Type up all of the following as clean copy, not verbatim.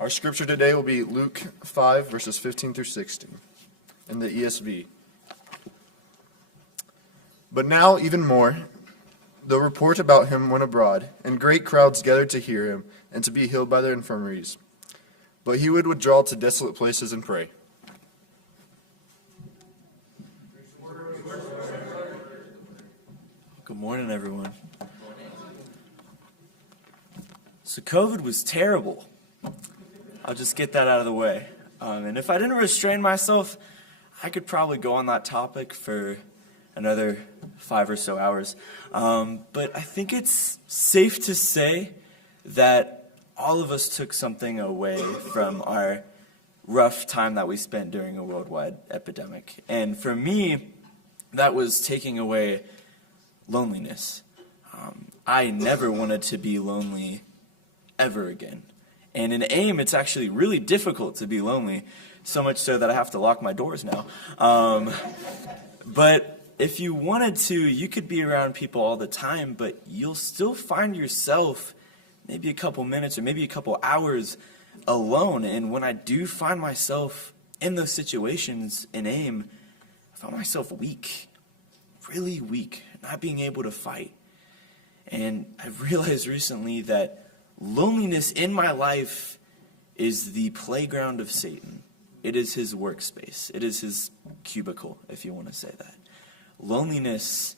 Our scripture today will be Luke 5, verses 15 through 16, in the ESV. But now, even more, the report about him went abroad, and great crowds gathered to hear him and to be healed by their infirmities. But he would withdraw to desolate places and pray. Good morning, everyone. So COVID was terrible. I'll just get that out of the way. And if I didn't restrain myself, I could probably go on that topic for another 5 or so hours. But I think it's safe to say that all of us took something away from our rough time that we spent during a worldwide epidemic. And for me, that was taking away loneliness. I never wanted to be lonely ever again. And in AIM, it's actually really difficult to be lonely, so much so that I have to lock my doors now. But if you wanted to, you could be around people all the time, but you'll still find yourself maybe a couple minutes or maybe a couple hours alone. And when I do find myself in those situations in AIM, I found myself weak, really weak, not being able to fight. And I've realized recently that loneliness in my life is the playground of Satan. It is his workspace. It is his cubicle, if you want to say that. Loneliness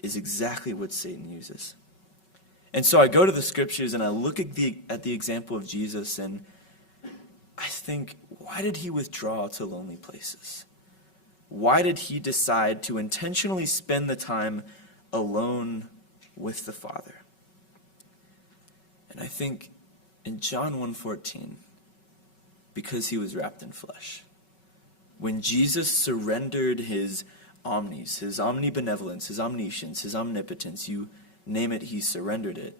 is exactly what Satan uses. And so I go to the scriptures and I look at the example of Jesus, and I think, why did he withdraw to lonely places? Why did he decide to intentionally spend the time alone with the Father? And I think in John 1:14, because he was wrapped in flesh, when Jesus surrendered his omnis, his omnibenevolence, his omniscience, his omnipotence, you name it, he surrendered it,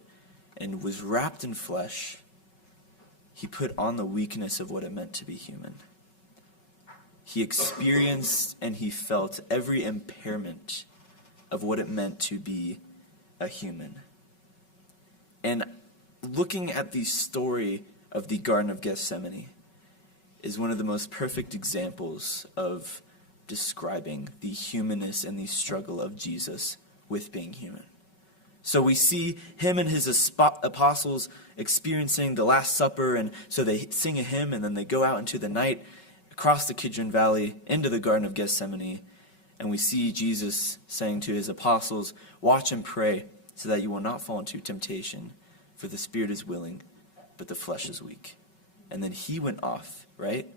and was wrapped in flesh, he put on the weakness of what it meant to be human. He experienced and he felt every impairment of what it meant to be a human. And looking at the story of the Garden of Gethsemane is one of the most perfect examples of describing the humanness and the struggle of Jesus with being human. So we see him and his apostles experiencing the Last Supper, and so they sing a hymn, and then they go out into the night, across the Kidron Valley, into the Garden of Gethsemane, and we see Jesus saying to his apostles, "Watch and pray so that you will not fall into temptation. For the spirit is willing, but the flesh is weak." And then he went off, right?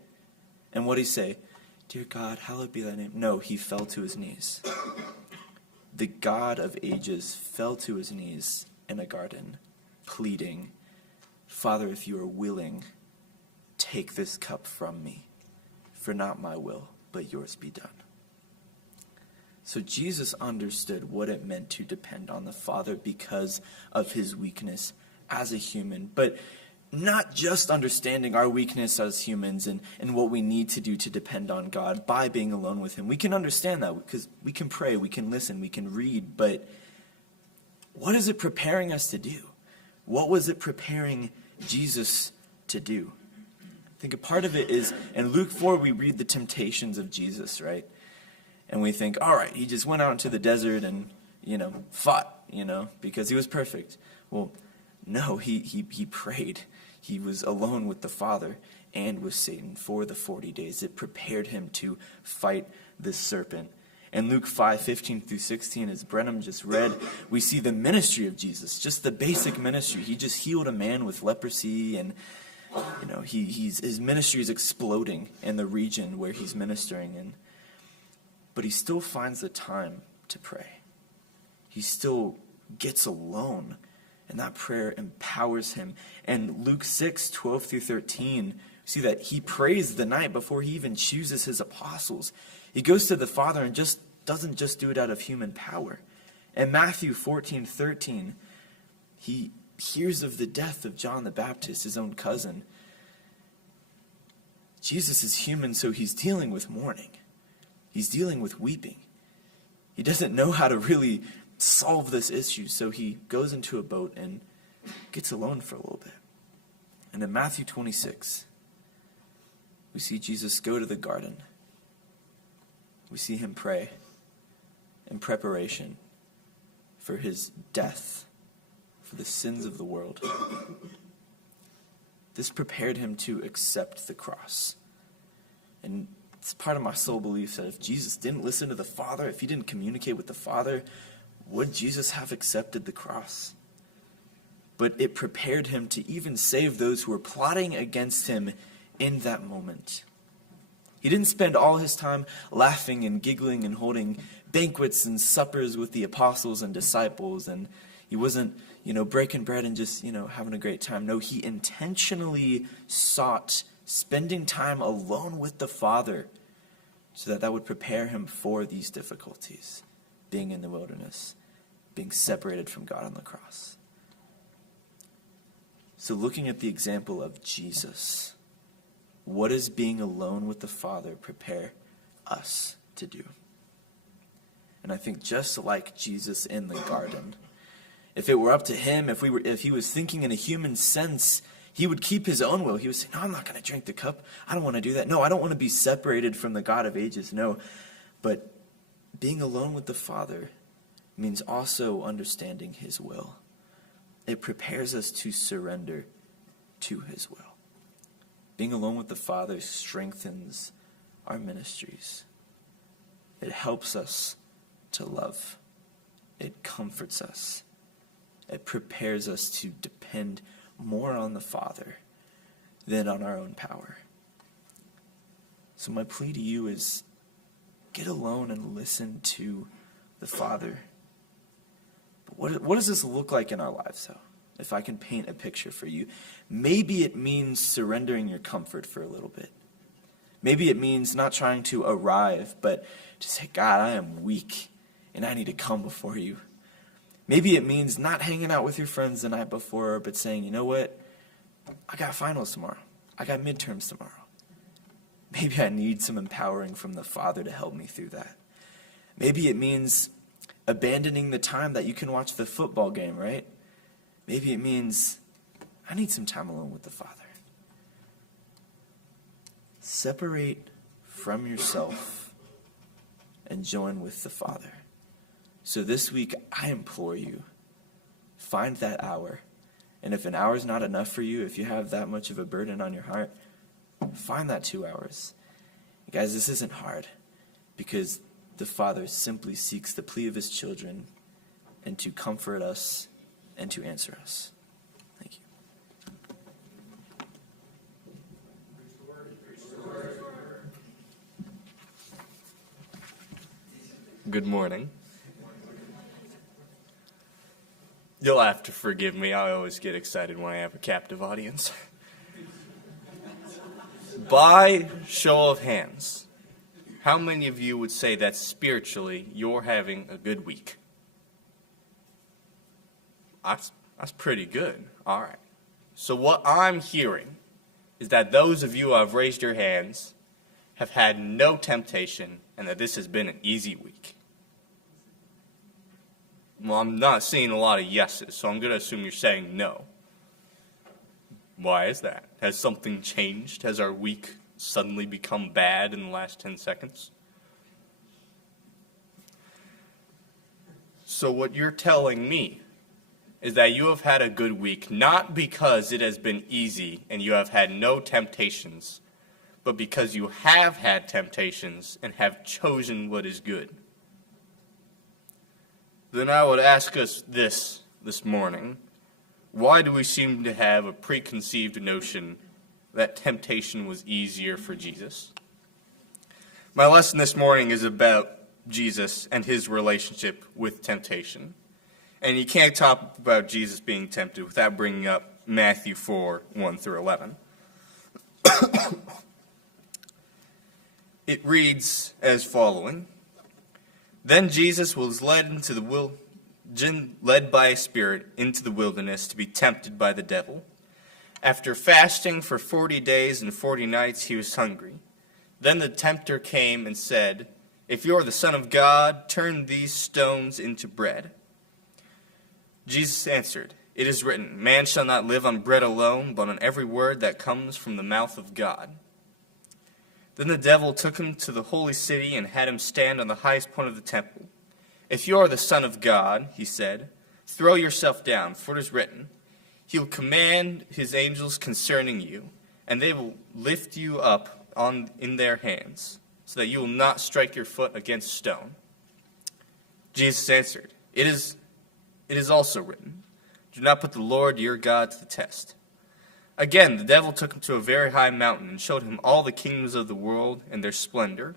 And what did he say? "Dear God, hallowed be thy name." No, he fell to his knees. The God of ages fell to his knees in a garden, pleading, "Father, if you are willing, take this cup from me. For not my will, but yours be done." So Jesus understood what it meant to depend on the Father because of his weakness as a human, but not just understanding our weakness as humans and what we need to do to depend on God by being alone with him. We can understand that because we can pray, we can listen, we can read, but what is it preparing us to do? What was it preparing Jesus to do? I think a part of it is, in Luke 4, we read the temptations of Jesus, right? And we think, all right, he just went out into the desert and, fought, because he was perfect. Well, no, he prayed. He was alone with the Father and with Satan for the 40 days. It prepared him to fight this serpent. In Luke 5:15 through 16, as Brenham just read, we see the ministry of Jesus, just the basic ministry. He just healed a man with leprosy, and his ministry is exploding in the region where he's ministering in. But he still finds the time to pray. He still gets alone, and that prayer empowers him. And Luke 6:12 through 13, we see that he prays the night before he even chooses his apostles. He goes to the Father and doesn't just do it out of human power. In Matthew 14:13, he hears of the death of John the Baptist, his own cousin. Jesus is human, so he's dealing with mourning. He's dealing with weeping. He doesn't know how to really solve this issue, so he goes into a boat and gets alone for a little bit. And in Matthew 26, we see Jesus go to the garden. We see him pray in preparation for his death, for the sins of the world. This prepared him to accept the cross. And it's part of my soul belief that if Jesus didn't listen to the Father, if he didn't communicate with the Father, would Jesus have accepted the cross? But it prepared him to even save those who were plotting against him in that moment. He didn't spend all his time laughing and giggling and holding banquets and suppers with the apostles and disciples, and he wasn't, breaking bread and just, having a great time. No, he intentionally sought spending time alone with the Father so that would prepare him for these difficulties, being in the wilderness, being separated from God on the cross. So looking at the example of Jesus, what does being alone with the Father prepare us to do? And I think just like Jesus in the garden, if it were up to him, if he was thinking in a human sense, he would keep his own will. He would say, no, I'm not going to drink the cup. I don't want to do that. No, I don't want to be separated from the God of ages. No. But being alone with the Father means also understanding his will. It prepares us to surrender to his will. Being alone with the Father strengthens our ministries. It helps us to love. It comforts us. It prepares us to depend more on the Father than on our own power. So my plea to you is get alone and listen to the Father. But what does this look like in our lives, though? If I can paint a picture for you, maybe it means surrendering your comfort for a little bit. Maybe it means not trying to arrive, but to say, God, I am weak, and I need to come before you. Maybe it means not hanging out with your friends the night before, but saying, you know what? I got finals tomorrow. I got midterms tomorrow. Maybe I need some empowering from the Father to help me through that. Maybe it means abandoning the time that you can watch the football game, right? Maybe it means I need some time alone with the Father. Separate from yourself and join with the Father. So this week, I implore you, find that hour. And if an hour is not enough for you, if you have that much of a burden on your heart, find that 2 hours. Guys, this isn't hard because the Father simply seeks the plea of his children and to comfort us and to answer us. Thank you. Good morning. You'll have to forgive me. I always get excited when I have a captive audience. By show of hands, how many of you would say that spiritually you're having a good week? That's pretty good. All right. So what I'm hearing is that those of you who have raised your hands have had no temptation and that this has been an easy week. Well, I'm not seeing a lot of yeses, so I'm going to assume you're saying no. Why is that? Has something changed? Has our week suddenly become bad in the last 10 seconds? So what you're telling me is that you have had a good week, not because it has been easy and you have had no temptations, but because you have had temptations and have chosen what is good. Then I would ask us this morning. Why do we seem to have a preconceived notion that temptation was easier for Jesus? My lesson this morning is about Jesus and his relationship with temptation. And you can't talk about Jesus being tempted without bringing up Matthew 4, 1 through 11. It reads as following. Then Jesus was led by a Spirit into the wilderness to be tempted by the devil. After fasting for 40 days and 40 nights, he was hungry. Then the tempter came and said, "If you are the Son of God, turn these stones into bread." Jesus answered, It is written, man shall not live on bread alone, but on every word that comes from the mouth of God. Then the devil took him to the holy city and had him stand on the highest point of the temple. If you are the Son of God, he said, throw yourself down, for it is written, he will command his angels concerning you, and they will lift you up in their hands, so that you will not strike your foot against stone. Jesus answered, It is also written, do not put the Lord your God to the test. Again, the devil took him to a very high mountain and showed him all the kingdoms of the world and their splendor.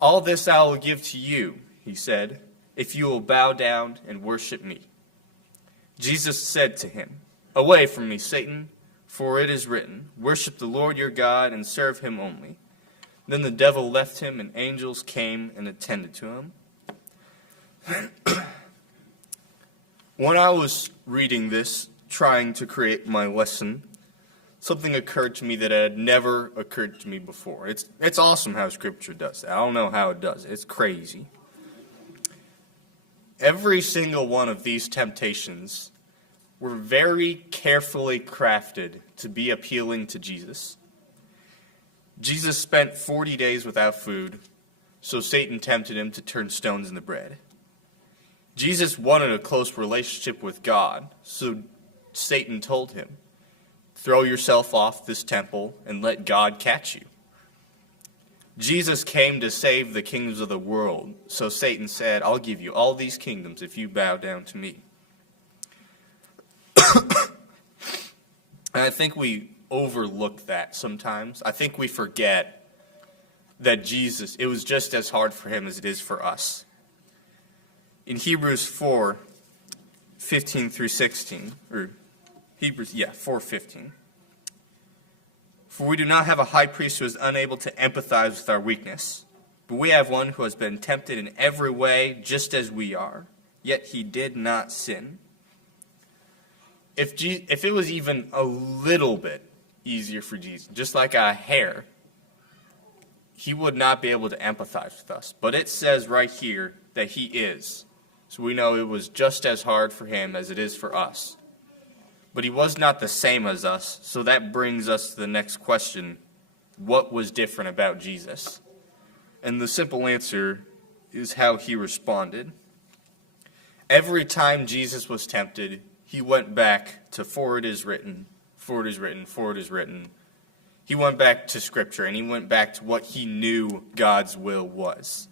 All this I will give to you, he said, if you will bow down and worship me. Jesus said to him, away from me, Satan, for it is written, worship the Lord your God and serve him only. Then the devil left him, and angels came and attended to him. When I was reading this, trying to create my lesson, something occurred to me that had never occurred to me before. It's awesome how Scripture does that. I don't know how it does it. It's crazy. Every single one of these temptations were very carefully crafted to be appealing to Jesus. Jesus spent 40 days without food, so Satan tempted him to turn stones into bread. Jesus wanted a close relationship with God, so Satan told him, throw yourself off this temple and let God catch you. Jesus came to save the kingdoms of the world, so Satan said, I'll give you all these kingdoms if you bow down to me. And I think we overlook that sometimes. I think we forget that Jesus, it was just as hard for him as it is for us. In Hebrews 4:15 through 16, or Hebrews, 4:15. For we do not have a high priest who is unable to empathize with our weakness, but we have one who has been tempted in every way just as we are, yet he did not sin. If it was even a little bit easier for Jesus, just like a hair, he would not be able to empathize with us. But it says right here that he is. So we know it was just as hard for him as it is for us. But he was not the same as us, so that brings us to the next question. What was different about Jesus? And the simple answer is how he responded. Every time Jesus was tempted, he went back to for it is written, for it is written, for it is written. He went back to Scripture, and he went back to what he knew God's will was.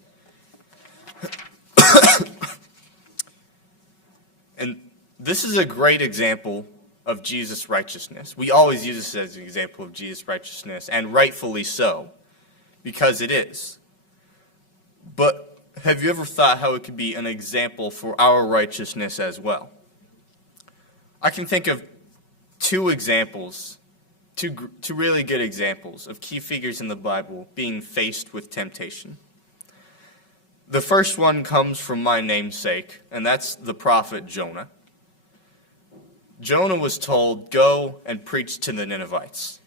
And this is a great example of Jesus' righteousness. We always use this as an example of Jesus' righteousness, and rightfully so, because it is. But have you ever thought how it could be an example for our righteousness as well? I can think of two examples, two really good examples of key figures in the Bible being faced with temptation. The first one comes from my namesake, and that's the prophet Jonah. Jonah was told, go and preach to the Ninevites.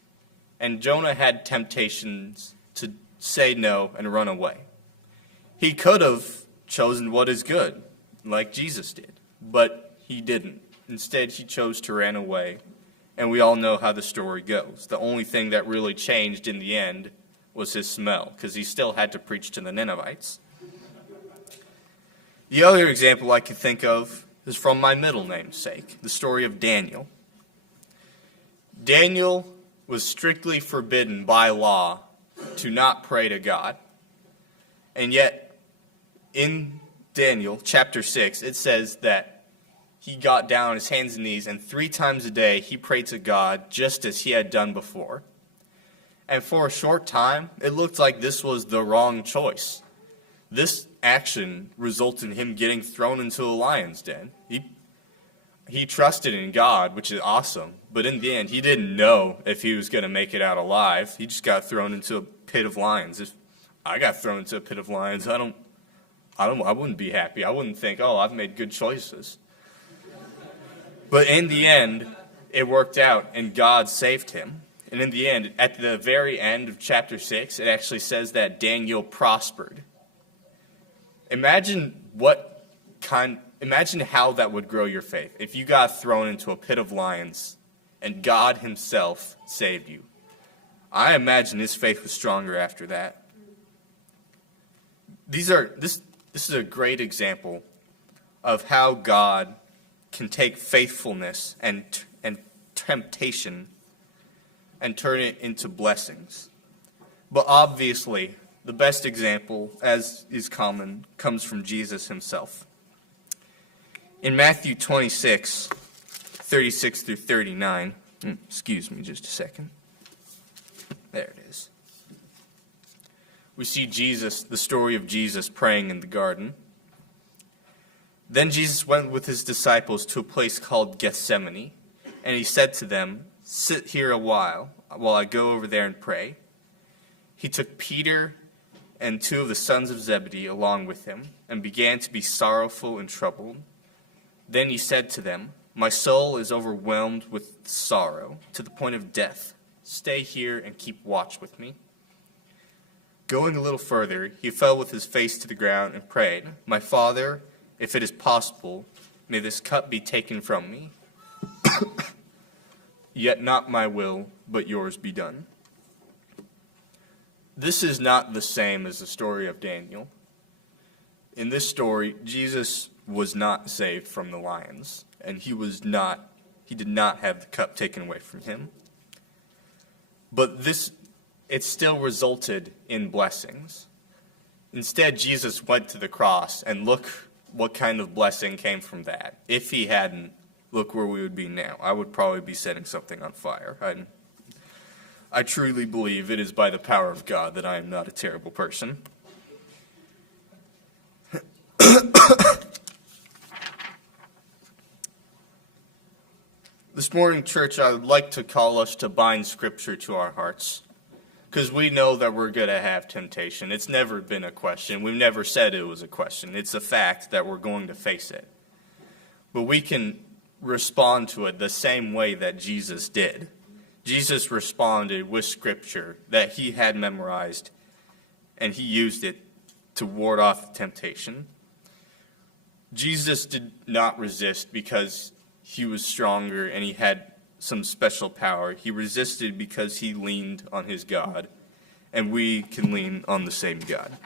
And Jonah had temptations to say no and run away. He could have chosen what is good, like Jesus did, but he didn't. Instead, he chose to run away, and we all know how the story goes. The only thing that really changed in the end was his smell, because he still had to preach to the Ninevites. The other example I can think of is from my middle namesake, the story of Daniel. Daniel was strictly forbidden by law to not pray to God. And yet, in Daniel chapter 6, it says that he got down on his hands and knees, and 3 times a day he prayed to God just as he had done before. And for a short time, it looked like this was the wrong choice. This action resulted in him getting thrown into a lion's den. He trusted in God, which is awesome, but in the end, he didn't know if he was going to make it out alive. He just got thrown into a pit of lions. If I got thrown into a pit of lions, I wouldn't be happy. I wouldn't think, oh, I've made good choices. But in the end, it worked out, and God saved him. And in the end, at the very end of chapter 6, it actually says that Daniel prospered. Imagine what kind Imagine how that would grow your faith if you got thrown into a pit of lions and God himself saved you. I imagine his faith was stronger after that. This is a great example of how God can take faithfulness and temptation and turn it into blessings. But obviously, the best example, as is common, comes from Jesus himself. In Matthew 26, 36 through 39, excuse me just a second. There it is. We see Jesus, the story of Jesus praying in the garden. Then Jesus went with his disciples to a place called Gethsemane, and he said to them, "Sit here a while I go over there and pray." He took Peter and 2 of the sons of Zebedee along with him, and began to be sorrowful and troubled. Then he said to them, "My soul is overwhelmed with sorrow, to the point of death. Stay here and keep watch with me." Going a little further, he fell with his face to the ground and prayed, "My Father, if it is possible, may this cup be taken from me. Yet not my will, but yours be done." This is not the same as the story of Daniel. In this story, Jesus was not saved from the lions, and he did not have the cup taken away from him. But it still resulted in blessings. Instead, Jesus went to the cross, and look what kind of blessing came from that. If he hadn't, look where we would be now. I would probably be setting something on fire. I truly believe it is by the power of God that I am not a terrible person. This morning, church, I would like to call us to bind Scripture to our hearts, because we know that we're going to have temptation. It's never been a question. We've never said it was a question. It's a fact that we're going to face it. But we can respond to it the same way that Jesus did. Jesus responded with Scripture that he had memorized, and he used it to ward off temptation. Jesus did not resist because he was stronger and he had some special power. He resisted because he leaned on his God, and we can lean on the same God.